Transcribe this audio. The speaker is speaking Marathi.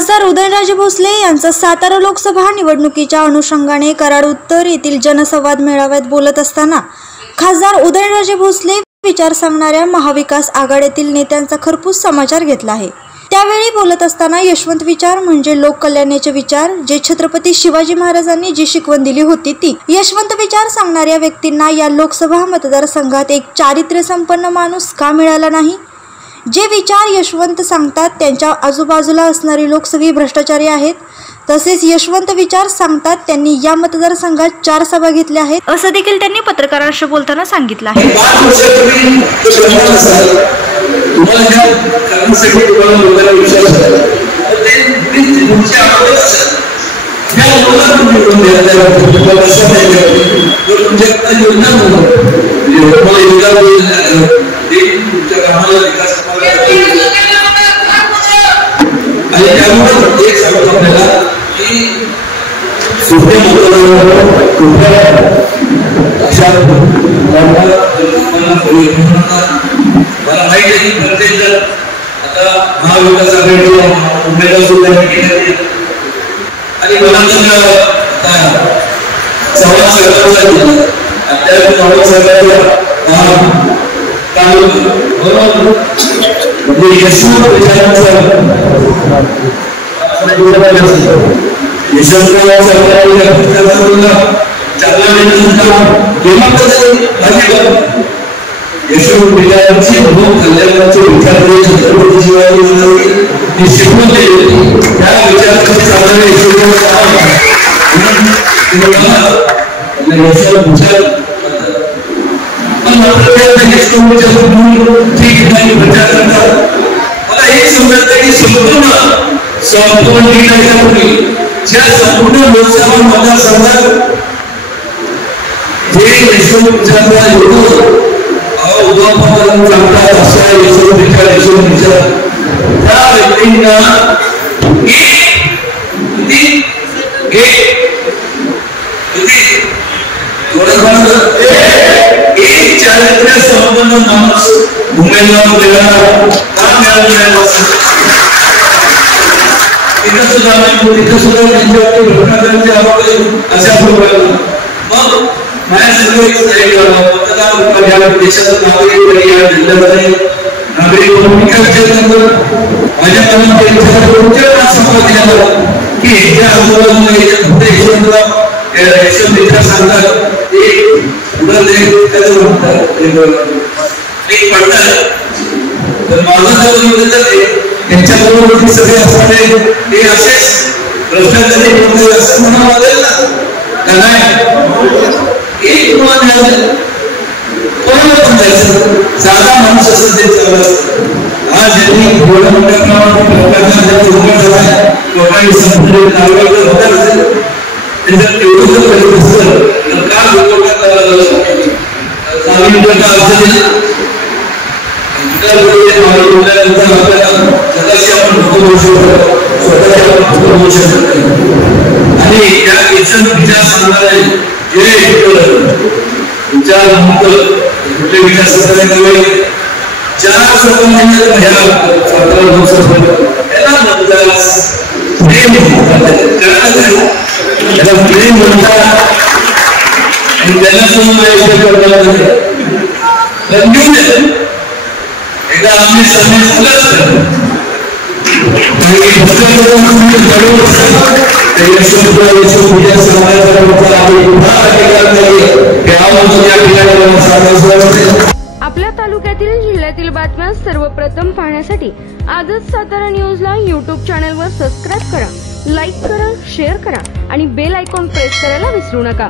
खासदार उदयनराजे भोसले यांचा सातारा लोकसभा निवडणुकीच्या अनुषंगाने कराड उत्तर येथील जनसंवाद मेळाव्यात बोलत असताना खासदार उदयनराजे भोसले विचार सांगणाऱ्या महाविकास आघाडीतील नेत्यांचा खरपूस समाचार घेतला आहे। त्यावेळी बोलत असताना यशवंत विचार म्हणजे लोककल्याणाचे विचार, जे छत्रपती शिवाजी महाराजांनी जी शिकवण दिली होती ती यशवंत विचार सांगणाऱ्या व्यक्तींना या लोकसभा मतदारसंघात एक चारित्र्य संपन्न माणूस का मिळाला नाही? जे विचार यशवंत सांगतात त्यांच्या आजूबाजूला असणारी लोक सगळी भ्रष्टाचारी आहेत। तसेच यशवंत विचार सांगतात त्यांनी या मतदारसंघात 4 सभा घेतल्या आहेत असं देखील त्यांनी पत्रकारांशी बोलताना सांगितलं आहे। आपल्या तालुक्यातील जिल्ह्यातील बातम्या सर्वप्रथम पाहण्यासाठी आजच सातारा न्यूजला YouTube चॅनलवर सबस्क्राइब करा, लाईक करा, शेअर करा आणि बेल आयकॉन प्रेस करायला विसरू नका।